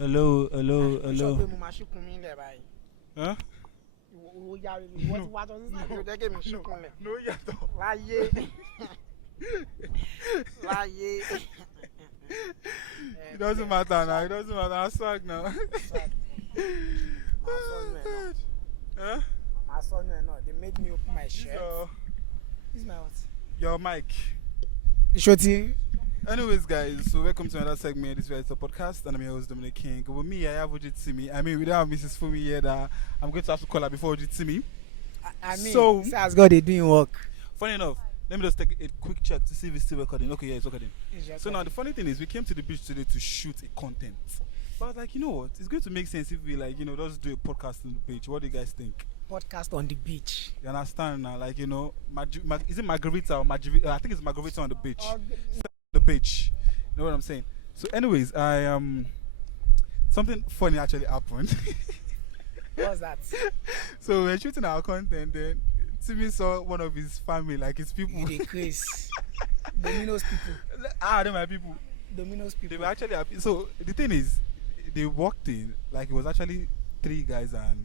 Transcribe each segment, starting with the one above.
Hello. Huh? No, it doesn't matter now. It doesn't matter. I swag now. Huh? My son, no, they made me open my shirt. This is my what? Your mic. Shorty. Anyways, guys, so welcome to another segment. This is a podcast, and I'm your host, Dominoking. With me, I have Ogteamie. I mean, we don't have Mrs. Fumi here that I'm going to have to call her before Ogteamie. I mean, so as God, they doing work. Funny enough, let me just take a quick check to see if it's still recording. Okay, yeah, it's recording. So now the funny thing is, we came to the beach today to shoot a content. But I was like, you know what? It's going to make sense if we just do a podcast on the beach. What do you guys think? Podcast on the beach. You understand now? Like, is it Margarita or Margarita? I think it's Margarita on the beach. The beach. You know what I'm saying? So, anyways, something funny actually happened. What's that? So we're shooting our content, then Timmy saw one of his family, like his people. The Chris. Domino's people. They're my people. Domino's people. They were actually happy. So the thing is, they walked in, like it was actually 3 guys and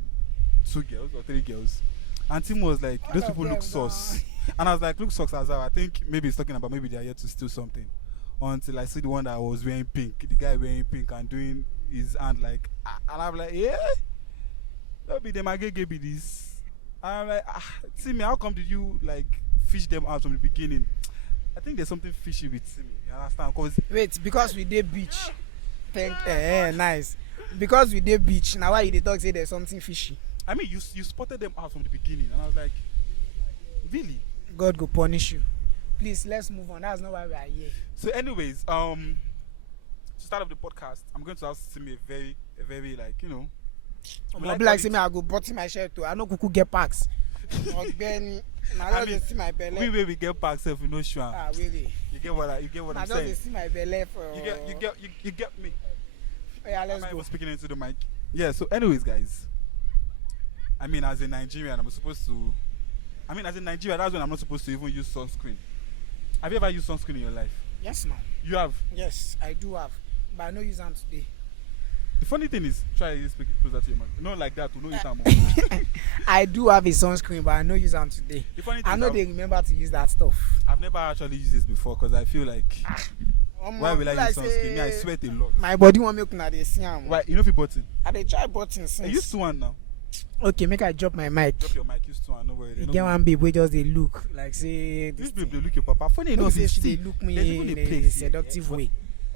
2 girls, or 3 girls. And Tim was like, those people look sus. And I was like, look sus as well. I think maybe he's talking about maybe they are here to steal something. Until I see the one that was wearing pink, the guy wearing pink and doing his hand like, and I'm like, yeah, that'll be them. I gave me this. And I'm like, Timmy, how come did you like fish them out from the beginning? I think there's something fishy with Timmy. You understand? Wait, because we did beach. Nice. Because we did beach. Now why you talk say there's something fishy? I mean, you spotted them out from the beginning, and I was like, really? God go punish you. Please, let's move on. That's not why we are here. So, anyways, to start off the podcast, I'm going to ask Timmy a very like, I'll be like, say me, I go button my shirt too. I know Kuku get packs. Benny, I mean, see my belly. We get packs if we know sure. Really? You get what I'm saying? I just see my belly for. You get me. Yeah, let's go. I was speaking into the mic. Yeah. So, anyways, guys. I mean, as a Nigerian, that's when I'm not supposed to even use sunscreen. Have you ever used sunscreen in your life? Yes, ma'am. You have? Yes, I do have. But I know use them today. The funny thing is, try to speak closer to your mouth. Not like that, to know use them more. I do have a sunscreen, but I know use them today. The funny thing I know they remember to use that stuff. I've never actually used this before because I feel like, why will I use sunscreen? Me, I sweat a lot. My body won't make na dey see am. Why? You know if you button? I dey try button since. I use 2 now. Okay, make I drop my mic. Drop your mic, use 2 no worry. You get one babe wey just dey look like say this babe dey look your papa. Funny enough, they look me in a seductive way.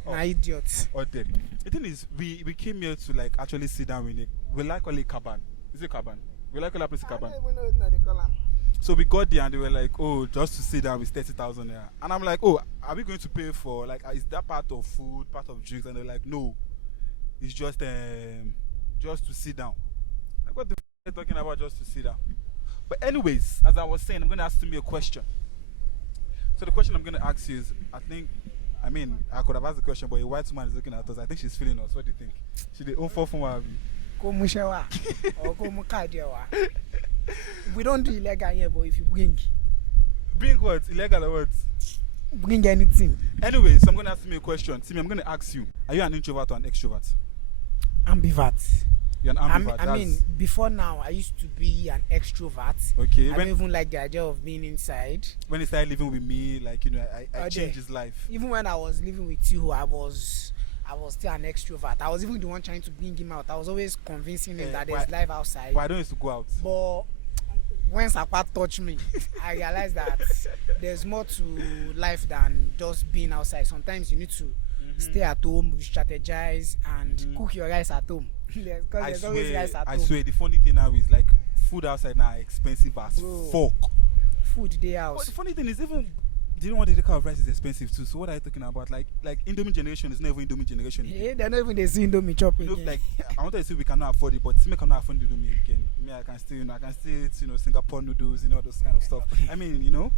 Na idiot. Or dead. The thing is, we came here to like actually sit down with it. We like call it cabin. Is it cabin? We like call that place cabin. I don't even know what they call am. So we got there and they were like, oh, just to sit down with 30,000 naira. And I'm like, oh, are we going to pay for like, is that part of food, part of drinks? And they're like, no, it's just to sit down. Like, what the f are you talking about just to sit down? But anyways, as I was saying, I'm going to ask me a question. So the question I'm going to ask you is, I could have asked the question, but a white woman is looking at us. I think she's feeling us. What do you think? She the own from Wabi. We don't do illegal here, but if you bring what? Illegal or what? Bring anything. Anyway, so I'm going to ask you a question. Timmy, I'm going to ask you, are you an introvert or an extrovert? Ambivert. You're an ambivert. I mean, before now, I used to be an extrovert. Okay. I don't even like the idea of being inside. When he started living with me, like, I changed his life. Even when I was living with you, I was still an extrovert. I was even the one trying to bring him out. I was always convincing him that there's life outside. But I don't used to go out. But when Sapa touched me, I realized that there's more to life than just being outside. Sometimes you need to stay at home, strategize, and cook your rice at home. Because there's always rice at home. I swear, the funny thing now is like food outside now are expensive as fuck. Food day house. But the funny thing is, even do you know what the kind of rice is expensive too? So what are you talking about? Like Indomie generation is never Indomie generation. Yeah, they're not even the Indomie chopping. Like I wanted to say we cannot afford it, but we cannot afford Indomie again. Me, I can still eat, Singapore noodles, those kind of stuff. I mean, you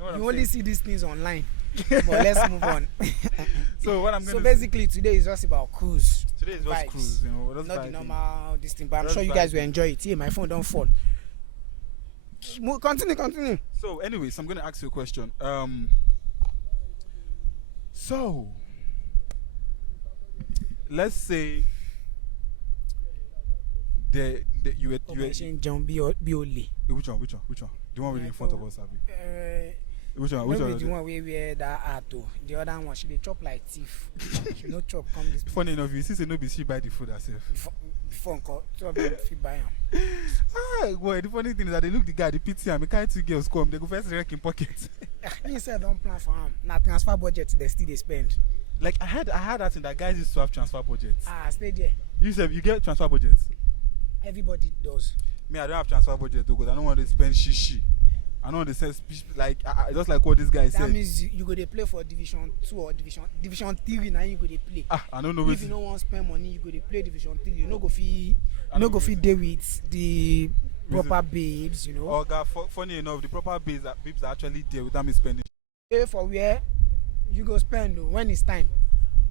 only see these things online. But let's move on. So basically today is just about cruise. Today is just cruise, not the normal this thing, but I'm sure you guys will enjoy it. Yeah, my phone don't fall. Continue. So anyways, I'm gonna ask you a question. So let's say you were John Biole. which one? The one really in front of us, Abi. Which one? The one we wear that hat too. The other one she dey chop like thief. She no chop come this. Funny enough, you see, say no be she buy the food herself. Before uncle, two of them fit buy am. Boy, the funny thing is that they look the guy, the pity and the kind two girls come, they go first wreck in pocket. He said don't plan for him. Na transfer budget they still they spend. Like I heard that thing that guys used to have transfer budgets. Stay there. You said you get transfer budgets. Everybody does. Me, I don't have transfer budget though, because I don't want to spend shishi. I don't want to say like just like what this guy said. That means you go to play for Division 2 or Division 3 now you go to play. I don't know. If you don't want to spend money, you go to play Division 3. You no go fit deal with the proper babes, you know. Oh God, funny enough, the proper babes are actually there without me spending. Pay for where you go spend though, when it's time.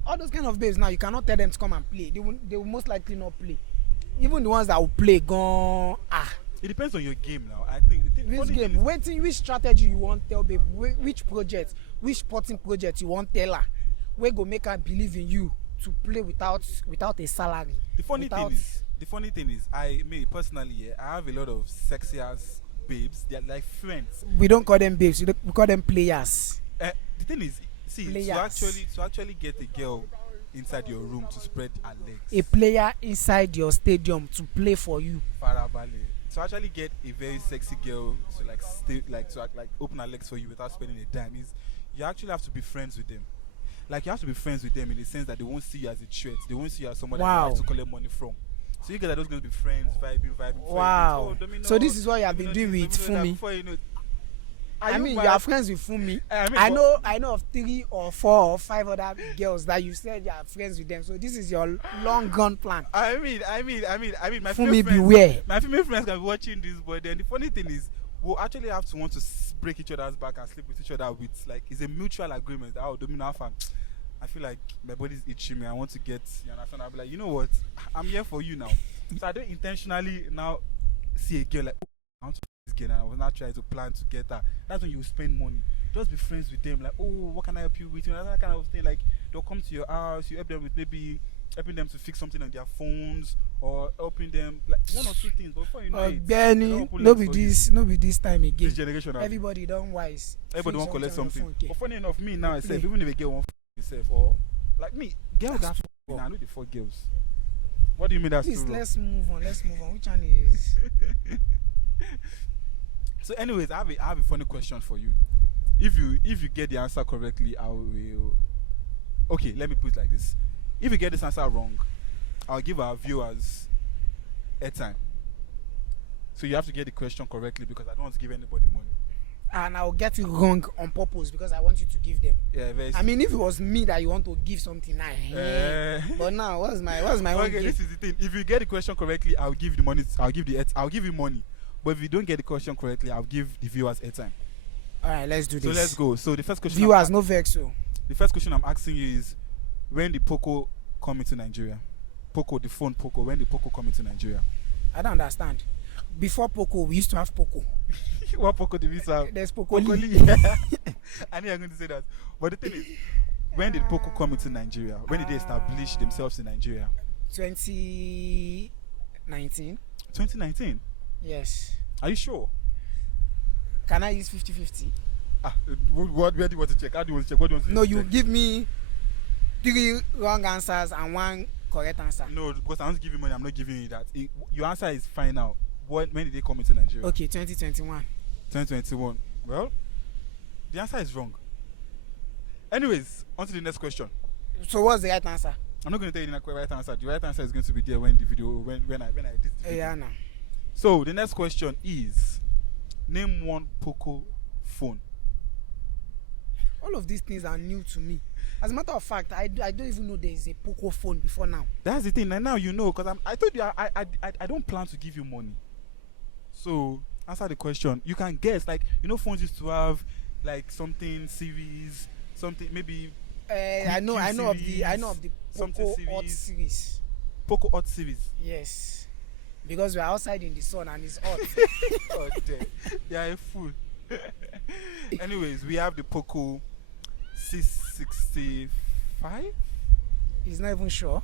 All those kind of babes now, you cannot tell them to come and play. They will most likely not play. Even the ones that will play gone. It depends on your game now. I think which game, which strategy you want tell babe, which sporting project you want tell her, we go make her believe in you to play without a salary. The funny thing is, me personally, I have a lot of sexy ass babes. They are like friends. We don't call them babes. We call them players. The thing is, see, players. to actually get a girl inside your room to spread her legs. A player inside your stadium to play for you. Farabale. To actually get a very sexy girl to open her legs for you without spending a dime is you actually have to be friends with them. Like you have to be friends with them in the sense that they won't see you as a threat. They won't see you as someone that you like to collect money from. So you guys are just going to be friends, vibing. Wow. So this is what you have been doing with Fumi. You are friends with Fumi. I know of 3 or 4 or 5 other girls that you said you are friends with them. So this is your long gone plan. I mean, my Fumi, beware. My female friends can be watching this, but then the funny thing is, we'll actually have to want to break each other's back and sleep with each other with it's a mutual agreement. Domino fan. I feel like my body's itching me. I want to get, you understand? I'll be like, you know what? I'm here for you now. So I don't intentionally now see a girl like, I want to this girl, and I was not trying to plan to get her. That's when you spend money. Just be friends with them. Like, oh, what can I help you with? You know, that kind of thing. Like, they'll come to your house, you help them with maybe helping them to fix something on their phones or helping them like 1 or 2 things. But before you know Benny, no be this time again. This generation, everybody don't wise. Everybody want to collect something. But funny enough, me now I said, even if a girl want myself or like me, girls that I know the 4 girls. What do you mean that's true? Please, let's move on. Which one is? So, anyways, I have a funny question for you. If you get the answer correctly, I will. Okay, let me put it like this. If you get this answer wrong, I'll give our viewers airtime. So you have to get the question correctly because I don't want to give anybody money. And I'll get it wrong on purpose because I want you to give them. Yeah, very. I mean, if it was me that you want to give something, but now what's my own? Okay, this is the thing. If you get the question correctly, I'll give the money. I'll give you money. But if you don't get the question correctly, I'll give the viewers airtime. All right, let's do this. So let's go. So the first question. Viewers, no vex. The first question I'm asking you is, when did Poco come into Nigeria? Poco, the phone Poco. When did Poco come into Nigeria? I don't understand. Before Poco, we used to have Poco. What Poco did we have? There's Poco Lee. I knew you were going to say that. But the thing is, when did Poco come into Nigeria? When did they establish themselves in Nigeria? 2019. 2019? Yes. Are you sure? Can I use 50-50? Where do you want to check? How do you want to check? What do you want to check? No, you give me 3 wrong answers and 1 correct answer. No, because I want to give you money. I'm not giving you that. Your answer is fine now. When did they come into Nigeria? Okay, 2021. 2021. Well, the answer is wrong. Anyways, on to the next question. So what's the right answer? I'm not going to tell you the right answer. The right answer is going to be there when the video when I did the video. Yeah, no. So the next question is, name 1 Poco phone. All of these things are new to me. As a matter of fact, I don't even know there is a Poco phone before now. That's the thing. And now you know, because I told you I don't plan to give you money. So answer the question. You can guess, like, you know, phones used to have like something series, something maybe. I know of the Poco Hot series. Poco Hot series. Yes, because we are outside in the sun and it's hot. Oh, yeah, a fool. Anyways, we have the Poco 665. He's not even sure.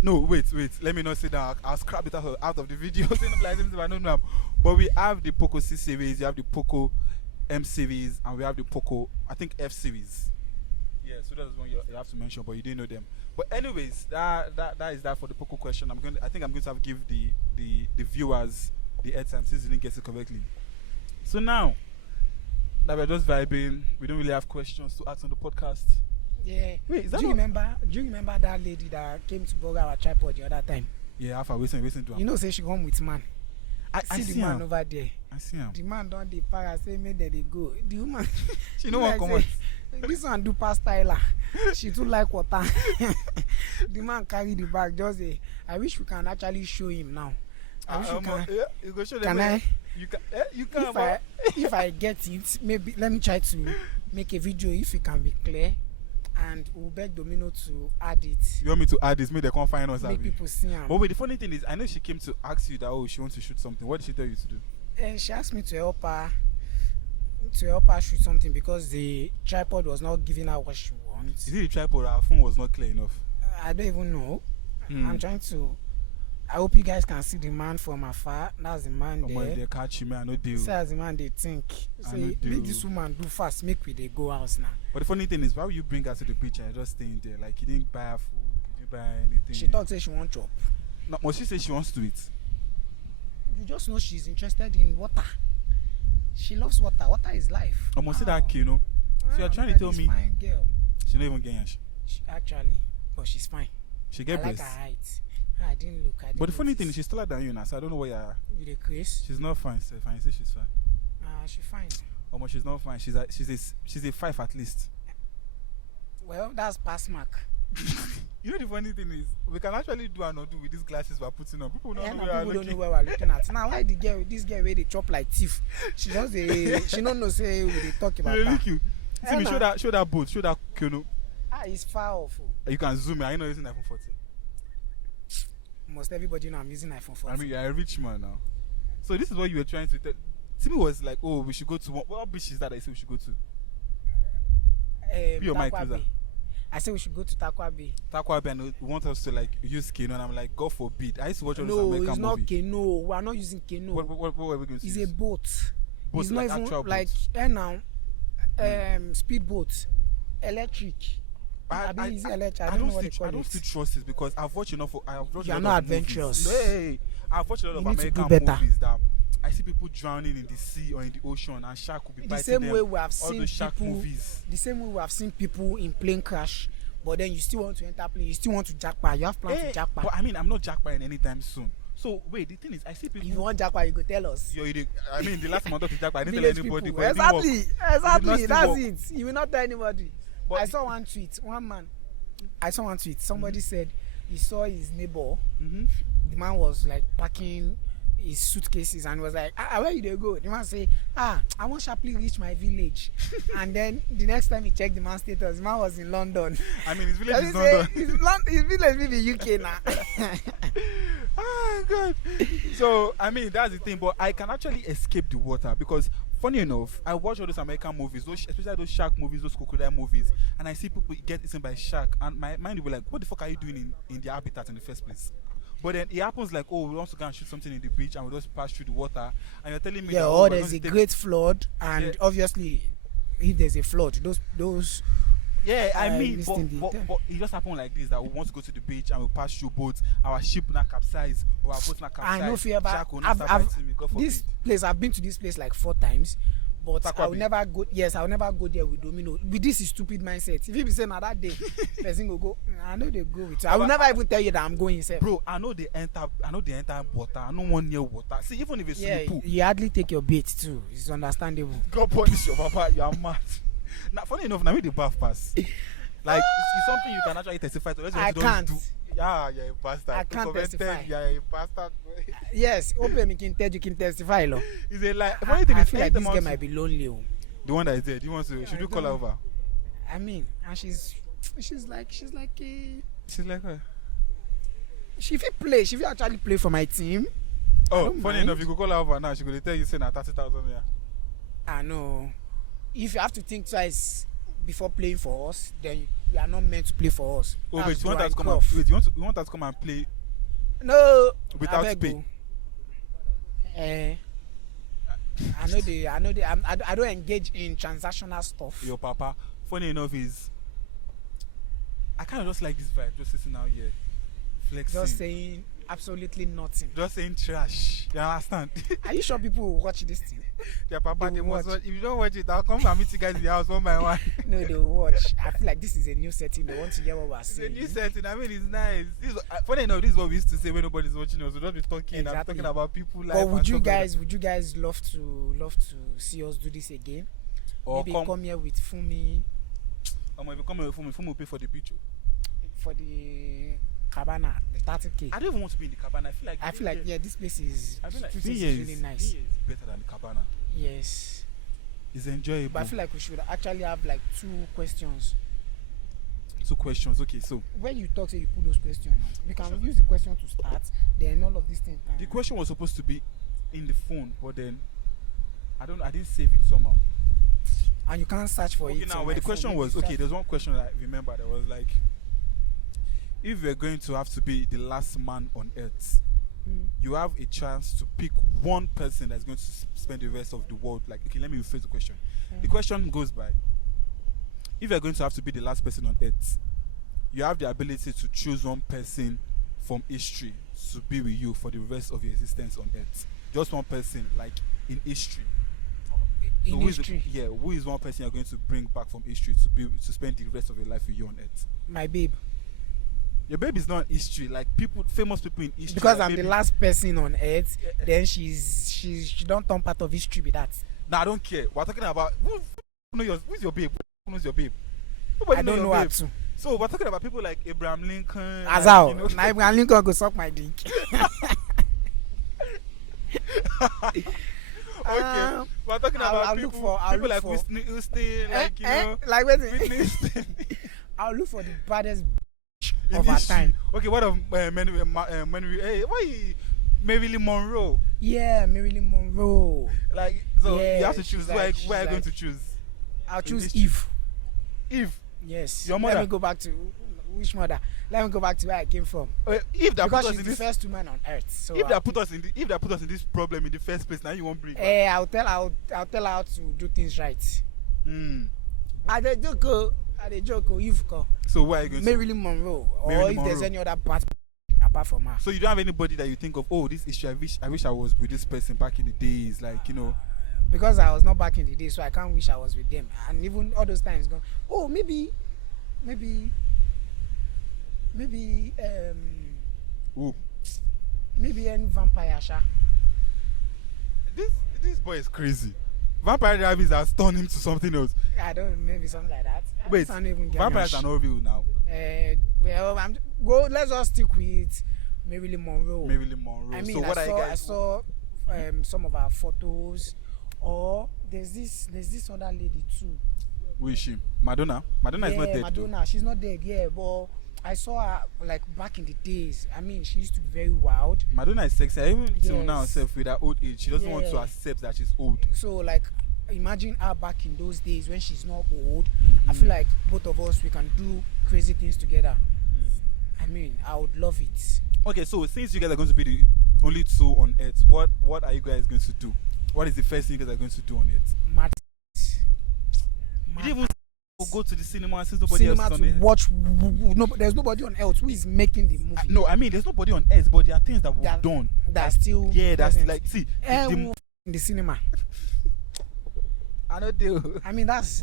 No, wait. Let me not sit down. I'll scrap it out of the video. I don't know. But we have the Poco C series, you have the Poco M series, and we have the Poco, I think, F series. Yeah, so that's one you have to mention, but you didn't know them. But anyways, that is that for the Poco question. I think I'm going to have to give the viewers the airtime since you didn't get it correctly. So now that we're just vibing, we don't really have questions to ask on the podcast. Yeah. Wait, is that do you remember that lady that came to borrow our tripod the other time? Yeah, Alpha, waiting to You know, say she come with man. I see the man him. over there. I see him. The man don't the para say make them they go. The woman She no one come out. This one do pasta styler. She too like water. The man carry the bag. Just say, I wish we can actually show him now. I wish we can. Yeah, you go show them. Can I? You can. If I get it, maybe let me try to make a video if it can be clear, and we'll beg Domino to add it. You want me to add this? Maybe they can't find us. Make people see him. But wait, the funny thing is, I know she came to ask you that she wants to shoot something. What did she tell you to do? She asked me to help her shoot something because the tripod was not giving her what she wants. Is it the tripod or her phone was not clear enough? I don't even know. I'm trying to. I hope you guys can see the man from afar. That's the man there. They catch me, I know deal. See as the man they think. Say, make this woman do fast. Make we they go house now. But the funny thing is, why would you bring her to the beach and just staying there? Like you didn't buy her food, you didn't buy anything. She thought say she want chop. No, must she say she wants to eat? You just know she's interested in water. She loves water. Water is life. I must say that kid, you know. So you're trying to tell me fine girl. She not even getting yash. Actually, but she's fine. She get I like breast. her height. I didn't look. But the funny thing is, she's taller than you now, so I don't know why you're. You the Chris? She's not fine, Steph. I say she's fine. She's fine. Almost she's not fine. She's a 5 at least. Well, that's pass mark. You know the funny thing is, we can actually do and not do with these glasses we're putting on. People don't know where people don't know where we're looking at. Now, why this girl where they chop like thief? She just she don't know say we they talk about that. You. See me, show that boat, show that canoe. It's far off. You can zoom it. I know using iPhone 14. Most everybody know I'm using iPhone 14. I mean, you're a rich man now. So this is what you were trying to tell. Timmy was like, oh, we should go to what beach is that I said we should go to? Be your mic closer. I said we should go to Takwa Bay. Takwa Bay, and you want us to like use canoe, and I'm like, God forbid. I used to watch all this American movie. No, it's not canoe. We are not using canoe. What were we going to use? It's a boat. It's like not even like now, speedboat, electric. I don't know what they call it. I don't still trust it because I've watched enough. You are not adventurous. Hey, I've watched a lot of American movies that I see people drowning in the sea or in the ocean, and shark will be biting them. The same way we have all seen those shark people. Movies. The same way we have seen people in plane crash, but then you still want to enter plane. You still want to jackpot. You have plans to jackpot. But I mean, I'm not jackpotting anytime soon. So wait, the thing is, I see people. If you want jackpot, you go tell us. I mean, the last time I talked to jackpot, I didn't tell anybody. But exactly. That's work. it. You will not tell anybody. But I saw one tweet. Somebody said he saw his neighbor. The man was like packing his suitcases and was like, where you they go? The man say, I want sharply reach my village. And then the next time he checked the man's status, the man was in London. I mean, his village is London. His village may be UK now. Oh God. So I mean, that's the thing. But I can actually escape the water because, funny enough, I watch all those American movies, especially those shark movies, those crocodile movies, and I see people get eaten by shark, and my mind will be like, what the fuck are you doing in the habitat in the first place? But then it happens like, we want to go and shoot something in the beach, and we just pass through the water, and you're telling me that, there's a great flood, and obviously, if there's a flood, those yeah, I mean, but it just happened like this, that we want to go to the beach and we pass through boats, our ship not capsize, or our boat not capsize. I know if you ever, this place, I've been to this place like 4 times, but I will never go. Yes, I will never go there with Domino. With this is stupid mindset. If you be saying that day, person will go. I know they go with you. I will never even tell you that I'm going. Bro, I know they enter water. I don't want near water. See, even if it's swimming pool, you hardly take your bait too. It's understandable. God punish your papa. You are mad. Now, funny enough, now with the bath pass, like it's something you can actually testify to. I can't. Yeah, you're a bastard. I can't testify. You're a bastard. Yes, open. You can testify, lo. Is it like? I feel like this girl might be lonely. The one that is there. Do you want to? Should you call her over? I mean, and she's like her. She play. She actually play for my team. Oh, funny enough, you could call her over now. She could tell you saying 30,000. Yeah. I know. If you have to think twice before playing for us, then you are not meant to play for us. Oh, That's wait, you want us Dwight to come and Croft. wait? You want us to come and play No, without abeg pay? o. I don't engage in transactional stuff. Your papa, funny enough, is I kind of just like this vibe, just sitting out here, flexing, Just saying absolutely nothing. just saying trash. You understand? Are you sure people will watch this thing? Your papa, They they will must watch. watch. If you don't watch it, I'll come and meet you guys in the house one by one. No, they will watch. I feel like this is a new setting. They want to hear what we're It's a saying. new setting. I mean, it's nice. Funny enough, this is what we used to say when nobody's watching us. We don't be talking. I'm Exactly. talking about people. Life But and would you stuff like guys love to see us do this again? that. Or Maybe come. come here with Fumi If you come here with Fumi will pay for the picture. for the cabana, the 30K. I don't even want to be in the cabana. I feel like Yeah, this place is I feel like this being place here is really nice. being here is better than the cabana. Yes, It's enjoyable. but I feel like we should actually have like 2 questions. 2 questions. Okay, so When you talk, say you put those questions on. We can use the question to start. Then all of these things. the question was supposed to be in the phone, but then I didn't save it somehow. And you can't search for Okay, it. now on where my the question phone. was, Maybe okay, there's one question that I remember that was like, if you're going to have to be the last man on earth, you have a chance to pick one person that's going to spend the rest of the world. Like, okay, let me rephrase the question. The question goes by, if you're going to have to be the last person on earth, you have the ability to choose one person from history to be with you for the rest of your existence on earth. Just one person, like in history. in who is history. who is one person you're going to bring back from history to spend the rest of your life with you on earth? My babe. Your baby is not in history, like famous people in history. Because like I'm the maybe- last person on earth, then she don't turn part of history with that. Nah, I don't care. We're talking about who's your babe? Who knows your babe? I don't know her babe. too. So we're talking about people like Abraham Lincoln. As like, how? you know. Now Abraham Lincoln go suck my dick. Okay, we're talking about I'll people, look for- I'll people look like for- Whitney Houston, like you know, like wait. Whitney Houston. I'll look for the baddest In of our history. time. Okay, what of Marilyn Monroe? Yeah, Marilyn Monroe. Like, so Yeah, you have to she's choose. like- Where are you she's going to like- choose? I'll choose history. Eve. Eve. Yes. Your Let mother? me go back to which mother? Let me go back to where I came from. If that put Because us she's in the this, first woman on earth. So if that put us in this problem in the first place, now you won't bring. Back. I'll tell her how to do things right. Mm. I dey joke. Eve ko. So where are you going to? Marilyn Monroe. Or Marilyn if there's Monroe. any other bad apart from her. So you don't have anybody that you think of? Oh, this issue. I wish I was with this person back in the days. Like you know. Because I was not back in the day, so I can't wish I was with them. And even all those times gone. Oh, maybe Ooh. maybe any vampire sha. This boy is crazy. Vampire Diaries has turned him to something else. I don't maybe something like that. Wait, I don't even get vampires are not real now. well, let's just stick with Marilyn Monroe. Marilyn Monroe. I mean, so what are you I guys? saw some of her photos. Or there's this other lady too. Who is she? Madonna. Madonna is not dead. Madonna. She's not dead. Yeah, but I saw her like back in the days. I mean, she used to be very wild. Though. Madonna is sexy. Even till now, Yes. herself with her old age, she doesn't want to Yeah. accept that she's old. So like, imagine her back in those days when she's not old. I feel like both of us we can do crazy things together. I mean, I would love it. Okay, so since you guys are going to be the only 2 on Earth, what are you guys going to do? What is the first thing you guys are going to do on it? Mad. You didn't even go to the cinema since nobody Cinema else is to on it. watch. No, there's nobody on earth who is making the movie. No, I mean there's nobody on Earth, but there are things that we've done. That's still. Yeah, that's present. like see. In the cinema. I don't do. I mean, that's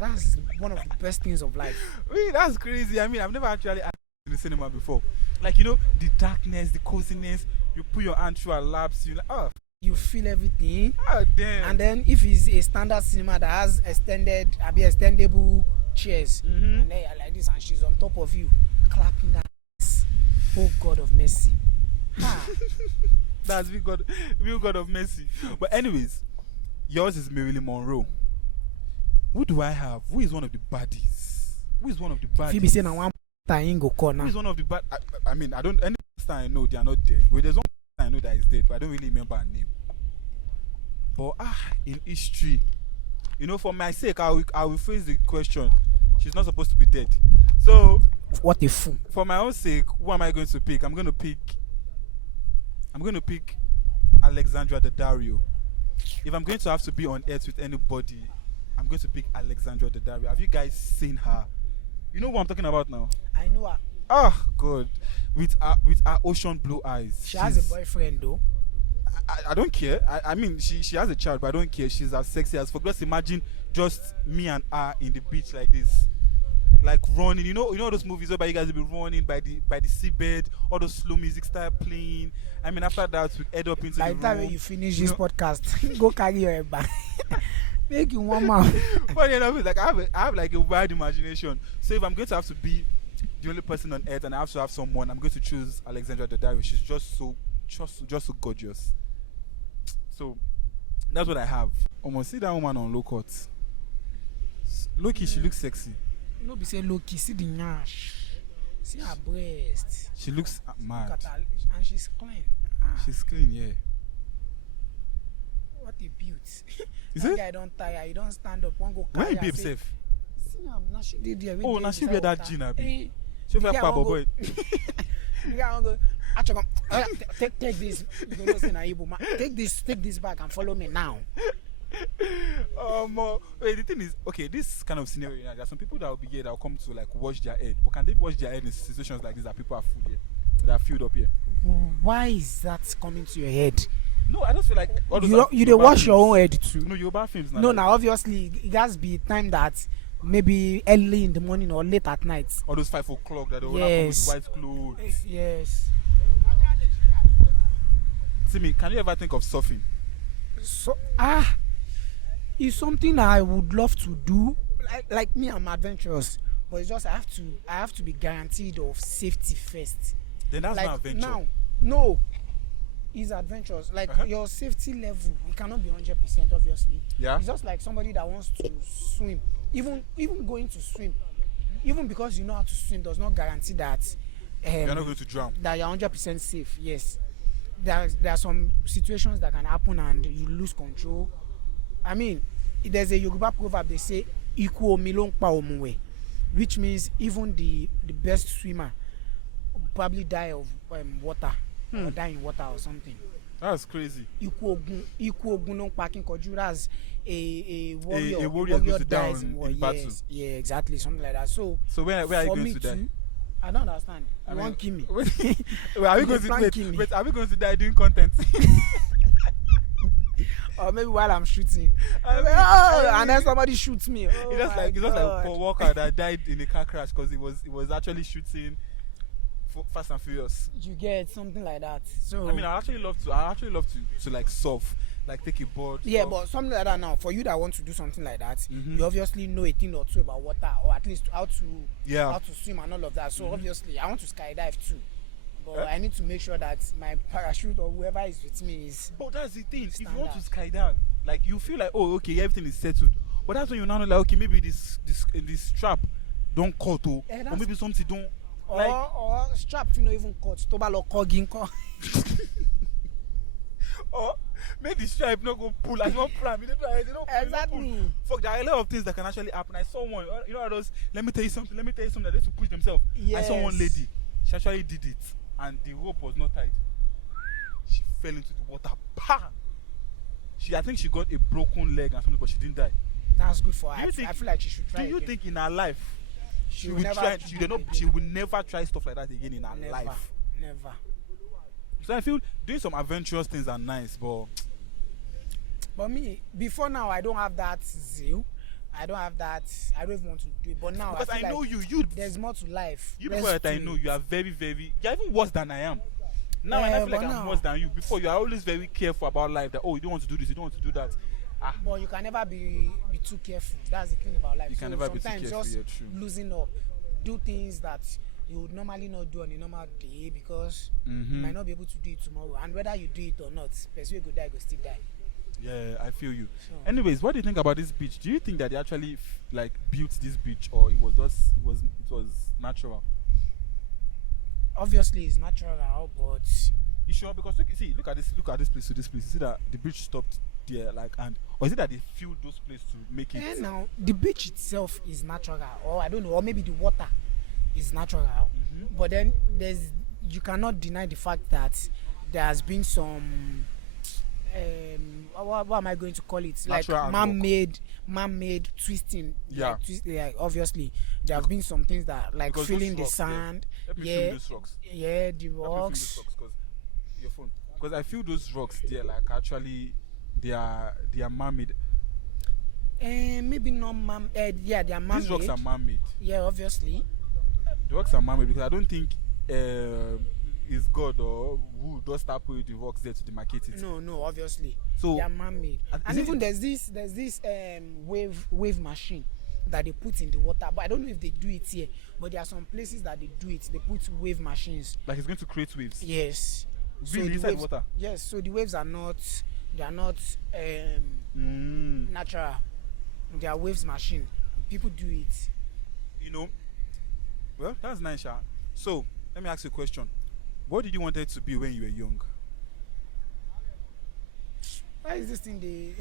one of the best things of life. Wait, that's crazy. I mean, I've never actually acted in the cinema before. Like, you know, the darkness, the coziness. You put your hand through her laps. You like, oh You feel everything. damn. And then if it's a standard cinema that has extendable chairs, and then you're like this and she's on top of you, clapping that ass. Oh God of mercy. That's real God of mercy. But anyways, yours is Marilyn Monroe. Who do I have? Who is one of the baddies? Who is one of the baddies? Phoebe say now one time go call Who now. is one of the bad? I mean, I don't. Any person I know, they are not dead. Well, there's one person I know that is dead, but I don't really remember her name. But in history, you know, for my sake, I will phrase the question: She's not supposed to be dead. So, What a fool. for my own sake, who am I going to pick? I'm going to pick Alexandra Daddario. If I'm going to have to be on earth with anybody, I'm going to pick Alexandra Daddario. Have you guys seen her? You know what I'm talking about now? I know her. Oh God, with her ocean blue eyes. She has a boyfriend though. I don't care. I mean, she has a child, but I don't care. She's as sexy as fuck. Just imagine just me and her in the beach like this, like running. You know those movies where you guys will be running by the seabed. All those slow music start playing. I mean, after that, we head up into By the the time room. you finish this podcast, go carry your head back. Make you warm up. Funny enough, it's like I have like a wide imagination. So if I'm going to have to be the only person on earth and I have to have someone, I'm going to choose Alexandra Daddario. She's just so gorgeous. So that's what I have. Almost see that woman on low cut. Low-key, she looks sexy. No be say low key, see the nyash. See her breast. She looks mad. Look at her, and she's clean. She's clean, yeah. What a beauty. Is That it? guy don't tire, he don't stand up, one go When carry you her, babe say, safe? see am, now she did there. Oh, now she wear that jean, abi. She The wear guy papa won't go- boy. The guy won't go, Achogom, take this. You know, say na Igbo man. Take this back and follow me now. Wait, the thing is, okay, this kind of scenario, there are some people that will be here that will come to like wash their head. But can they wash their head in situations like this that people are full here? That are filled up here? Why is that coming to your head? No, I just feel like all those You dey wash your own head too. No, Yoruba films now. No, like, now obviously it has be time that maybe early in the morning or late at night. all those 5 o'clock that they will Yes. come with white clothes. Yes. Timmy, can you ever think of surfing? So it's something I would love to do. Like me, I'm adventurous, but it's just I have to be guaranteed of safety first. Then that's Like not adventure. now, no, it's adventurous. Like Uh-huh. your safety level, it cannot be 100%. Obviously, Yeah. it's just like somebody that wants to swim. Even going to swim, even because you know how to swim, does not guarantee that You're not going to drown. that you're 100% safe. Yes, there are some situations that can happen and you lose control. I mean, there's a Yoruba proverb, they say "Iku omi lo n pa omuwe," which means even the best swimmer will probably die of water or die in water or something. That's crazy. Iku ogun lo n pa akinkanju. That's a warrior. A warrior goes to dies down war. in battle. Yes, yeah, exactly, something like that. So where are you for going me to die? too, I don't understand. I You mean, won't kill me. Wait, are we You going to plan kill me. wait? Are we going to die doing content? Or maybe while I'm shooting. I mean, And then somebody shoots me. Oh It's just my like God. Paul Walker that died in a car crash because he was actually shooting Fast and Furious. You get something like that. So I mean, I actually love to like surf, like take a board. yeah, surf. but something like that now. For you that want to do something like that, Mhm. you obviously know a thing or two about water, or at least how to swim and all of that. So obviously, I want to skydive too, but I need to make sure that my parachute or whoever is with me is. But that's the thing. If you Standard. want to skydive, like you feel like, oh, okay, everything is settled. But that's when you now know, like, okay, maybe this strap don't cut, or maybe something don't. Like, Or strap, you know, even cut. Toba lo kogging ko. or make the stripe not go pull like not prime. They don't pull, they don't Exactly. pull. Fuck, there are a lot of things that can actually happen. I saw one, you know, those. Let me tell you something. That they used to push themselves. I saw one Yes. lady. She actually did it, and the rope was not tied. She fell into the water. Pa! I think she got a broken leg and something, but she didn't die. That's good for her. Do you think- I feel like she should try. Do you again. think in her life she will will never try? do She it did not. again. She will never try stuff like that again in her Never. life. Never. So I feel doing some adventurous things are nice, but But me, before now, I don't have that zeal. I don't have that. I don't even want to do it. But now, because I feel know like you there's more to life. you Let's people that I do know it. you are very you're even worse than I am. Now Yeah, and I feel like but I'm now- worse than you. Before you are always very careful about life. That you don't want to do this, you don't want to do that. But you can never be too careful. That's the thing about life. You can So never be too sometimes careful, just yeah, true. losing up, do things that you would normally not do on a normal day because you might not be able to do it tomorrow. And whether you do it or not, person go die, go still die. Yeah, I feel you. So, Anyways, what do you think about this beach? Do you think that they actually like built this beach, or it was natural? obviously, it's natural, but You sure? Because look at this place to this place. You see that the beach stopped there, like, and or is it that they fill those places to make it? And now the beach itself is natural, or I don't know, or maybe the water is natural. But then you cannot deny the fact that there has been some what am I going to call it? Natural like man-made twisting. Yeah. Like obviously there have been some things that like Because filling those the rocks there, sand. Let me Yeah, film those rocks. yeah, the Let me film rocks. those rocks, cause your phone. Because I feel those rocks there, like actually they are man-made. Maybe not man. Yeah, they are man-made. These rocks are man-made. Yeah, obviously. The rocks are man-made because I don't think is God or who does start putting the rocks there to demarcate it. No, obviously. So They are man-made. And is even it- there's this wave machine that they put in the water, but I don't know if they do it here. But there are some places that they do it. They put wave machines. Like it's going to create waves. Yes. Really, the inside waves, water? Yes. So the waves are not. They are not natural. They are waves machine. People do it. You know. Well, that's nice, Sha. So let me ask you a question. What did you want it to be when you were young? Why is this thing the?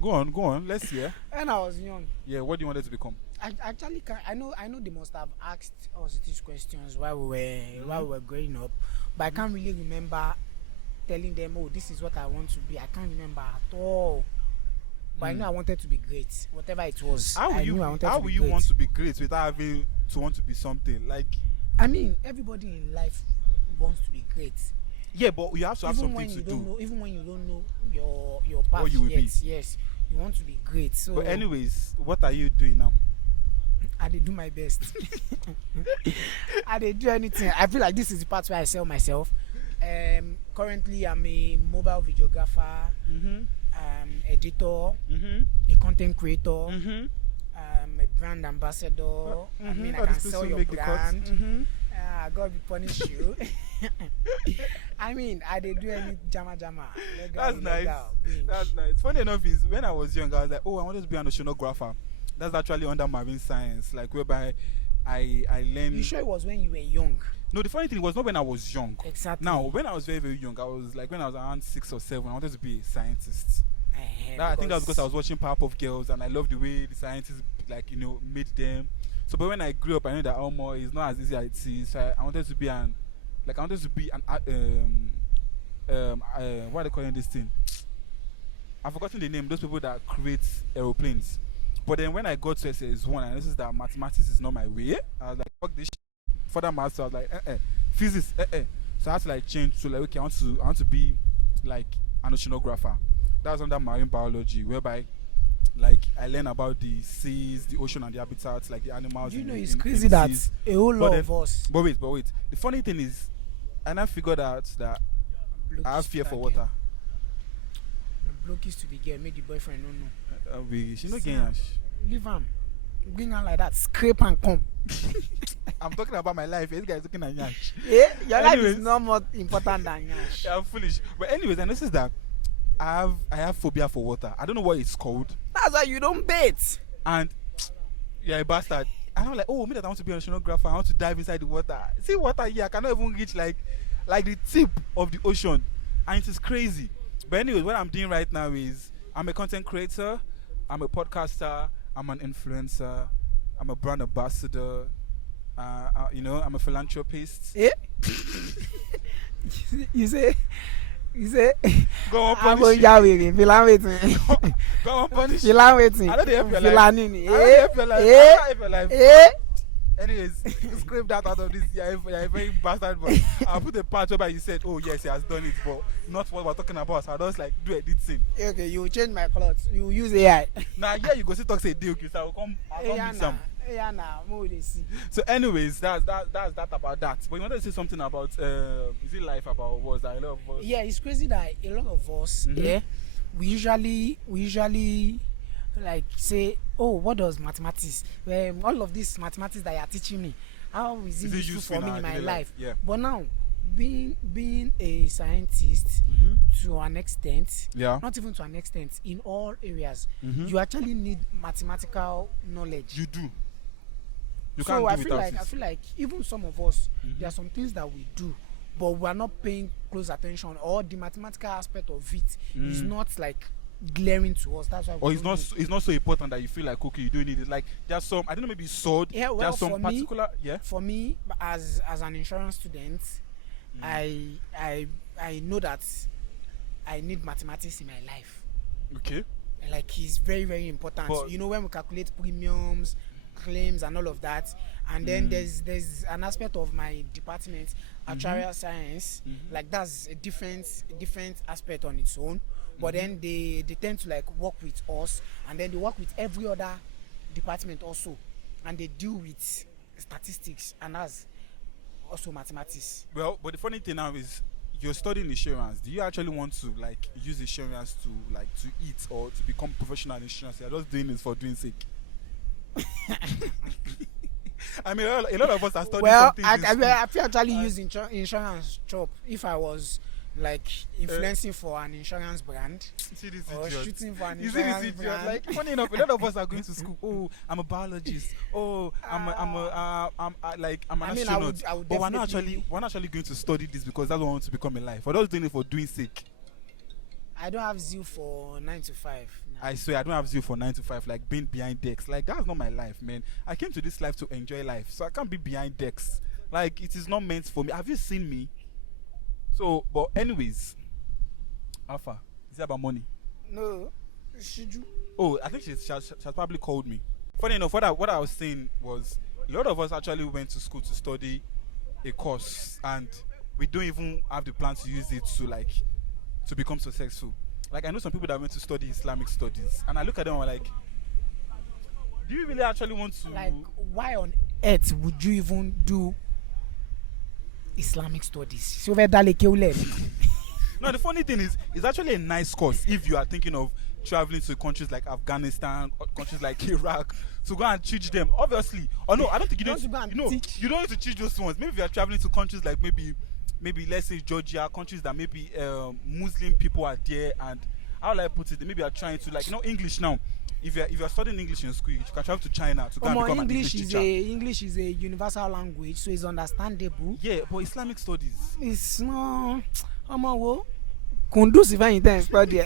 Go on. Let's hear. When I was young, Yeah, what do you want it to become? I actually can. I know they must have asked us these questions while we were growing up, but I can't really remember telling them, "Oh, this is what I want to be." I can't remember at all. But I know I wanted to be great, whatever it was. How will you want to be great without having to want to be something? Like, I mean, everybody in life wants to be great. yeah, but you have to have Even something when to you do. don't know, even when you don't know your path What you will yet, be. yes, you want to be great. So But anyways, what are you doing now? I did do my best. I did do anything. I feel like this is the part where I sell myself. Currently, I'm a mobile videographer, editor, a content creator, a brand ambassador. I mean, I All can these things sell will your make the cut. brand. God will punish you. I mean, I did do any jama. That's nice. That's nice. Funny enough is when I was young, I was like, oh, I wanted to be an oceanographer. That's actually under marine science, like whereby I learned. You sure it was when you were young? No, the funny thing was not when I was young. Exactly. Now, when I was very, very young, I was like when I was around 6 or 7, I wanted to be a scientist. I think that was because I was watching Powerpuff Girls and I loved the way the scientists made them. So, but when I grew up, I knew that Elmo is not as easy as it is. So I wanted to be an what are they calling this thing? I've forgotten the name. Those people that create aeroplanes. But then when I got to SS1, I noticed that mathematics is not my way. I was like, fuck this shit. Further maths, I was like, physics, So I had to like change to like, okay, I want to be like an oceanographer. That was under marine biology, whereby like I learn about the seas, the ocean, and the habitats, like the animals. You know, in it's the crazy that seas. a whole lot then- of us. But wait. The funny thing is, and I figured out that I have fear for water. Bloke used to the girl, made the boyfriend no. She no Sam. getting ash. Leave him. Bring her like that, scrape and come. I'm talking about my life. This guy is looking at yash. Yeah, your life Anyways. is not more important than yash. Yeah, I'm foolish. But anyways, I noticed that I have phobia for water. I don't know what it's called. That's why you don't bathe. And you're a bastard. And I'm like, oh, me that I want to be an oceanographer. I want to dive inside the water. See water here. I cannot even reach like the tip of the ocean. And it is crazy. But anyways, what I'm doing right now is I'm a content creator. I'm a podcaster. I'm an influencer. I'm a brand ambassador. I'm a philanthropist. Eh? you say Go on, I'm punish going you. to filan waiting. Go on, punish you. Filan waiting. I know they help your life. Filan in. I don't help your life. I Eh? don't help your life. Eh? Anyways, scrape that out of this. You're a very bastard boy. I'll put the part where you said, oh yes, he has done it, but not what we're talking about. So I just like do editing. Okay, you change my clothes. You use AI. Now yeah, you go see talk say deal, so I'll come meet some. So anyways, that's that about that. But you wanted to say something about is it life about was that a lot of us? Yeah, it's crazy that a lot of us, we usually like say, oh, what does mathematics? All of this mathematics that you are teaching me, how is it useful for me in my life? Yeah. But now, being a scientist to an extent, Yeah. not even to an extent, in all areas, Mhm. you actually need mathematical knowledge. You do. You So can't I do feel without like it. even some of us, there are some things that we do, but we are not paying close attention, or the mathematical aspect of it is not like glaring to us. That's why. Or it's not so important that you feel like, okay, you don't need it. Like there's some, I don't know, maybe sword. Yeah, well, there's some particular. For me, as an insurance student, I know that I need mathematics in my life. Okay. Like it's very, very important. But, you know, when we calculate premiums, claims, and all of that, and then there's an aspect of my department, actuarial science, like that's a different aspect on its own. But then they tend to like work with us, and then they work with every other department also, and they deal with statistics, and that's also mathematics. Well, but the funny thing now is you're studying insurance. Do you actually want to like use insurance to like to eat or to become professional in insurance? You're just doing this for doing sake. I mean, a lot of us are studying something. I feel actually use insurance job if I was like influencing for an insurance brand, see this or idiot. shooting for an You see this insurance idiot? brand. Like, funny enough, a lot of us are going to school. Oh, I'm a biologist. Oh, I'm an astronaut. I would but we're not definitely- actually going to study this because that's what we want to become in life. We're just doing it for doing sake. I don't have zeal for 9 to 5. No. I swear I don't have zeal for 9 to 5, like being behind decks. Like that's not my life, man. I came to this life to enjoy life, so I can't be behind decks. Like it is not meant for me. Have you seen me? So, but anyways, Alpha, is it about money? No, should you? Oh, I think she's probably called me. Funny enough, what I was saying was a lot of us actually went to school to study a course, and we don't even have the plan to use it to become successful. Like I know some people that went to study Islamic studies, and I look at them and I'm like, do you really actually want to? Like, why on earth would you even do Islamic studies? No, the funny thing is, it's actually a nice course if you are thinking of traveling to countries like Afghanistan, or countries like Iraq, to go and teach them. Obviously, or no, I don't think you don't. You don't need to teach those ones. Maybe if you are traveling to countries like maybe let's say Georgia, countries that maybe Muslim people are there, and how will I put it? Maybe you are trying to English now. If you're studying English in school, you can travel to China to go and become an English teacher. English is a universal language, so it's understandable. Yeah, but Islamic studies. It's not. Conducive in study.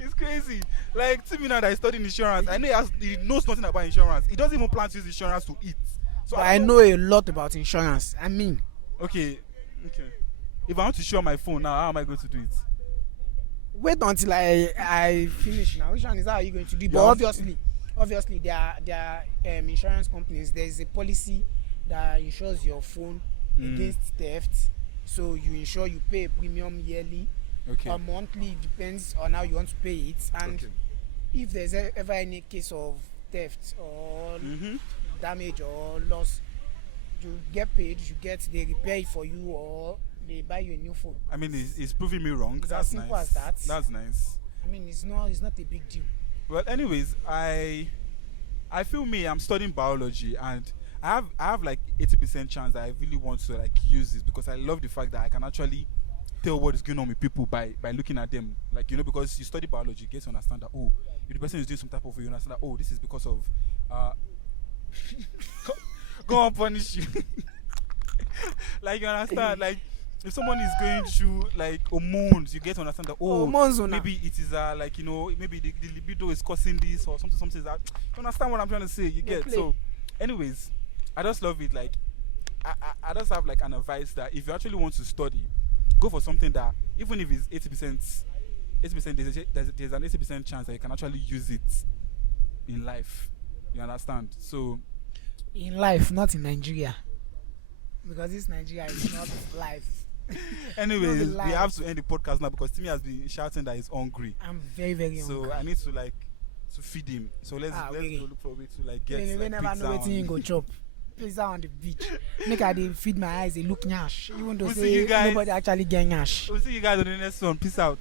It's crazy. Like Timmy now that is studying insurance, I know he knows nothing about insurance. He doesn't even plan to use insurance to eat. So I know a lot about insurance. I mean, okay. If I want to show my phone now, how am I going to do it? Wait until I finish now. Which one is that you going to do? But obviously, there are insurance companies. There is a policy that insures your phone against theft. So you pay a premium yearly or monthly. It depends on how you want to pay it. And if there's ever any case of theft or damage or loss, you get paid. They repair it for you, or they buy you a new phone. I mean, it's proving me wrong. It's That's as simple nice. as that. That's nice. I mean, it's not a big deal. Well, anyways, I feel I'm studying biology, and I have like 80% chance that I really want to like use this because I love the fact that I can actually tell what is going on with people by looking at them. Like, because you study biology, you get to understand that, oh, if the person is doing some type of way, you understand that, oh, this is because of go on, punish you. Like, you understand, like if someone is going through like hormones, you get to understand that, oh, maybe it is maybe the libido is causing this or something that. You understand what I'm trying to say? You get. So anyways, I just love it. Like I just have like an advice that if you actually want to study, go for something that even if it's 80%, there's an 80% chance that you can actually use it in life. You understand? So in life, not in Nigeria, because this Nigeria is not life. Anyways, we have to end the podcast now because Timmy has been shouting that he's hungry. I'm very, very hungry. So I need to feed him. So let's go look for a way to get we never know what you go chop. Pizza on the beach. Make I feed my eyes. They look nyash. Even though nobody actually get nyash. We'll see you guys on the next one. Peace out.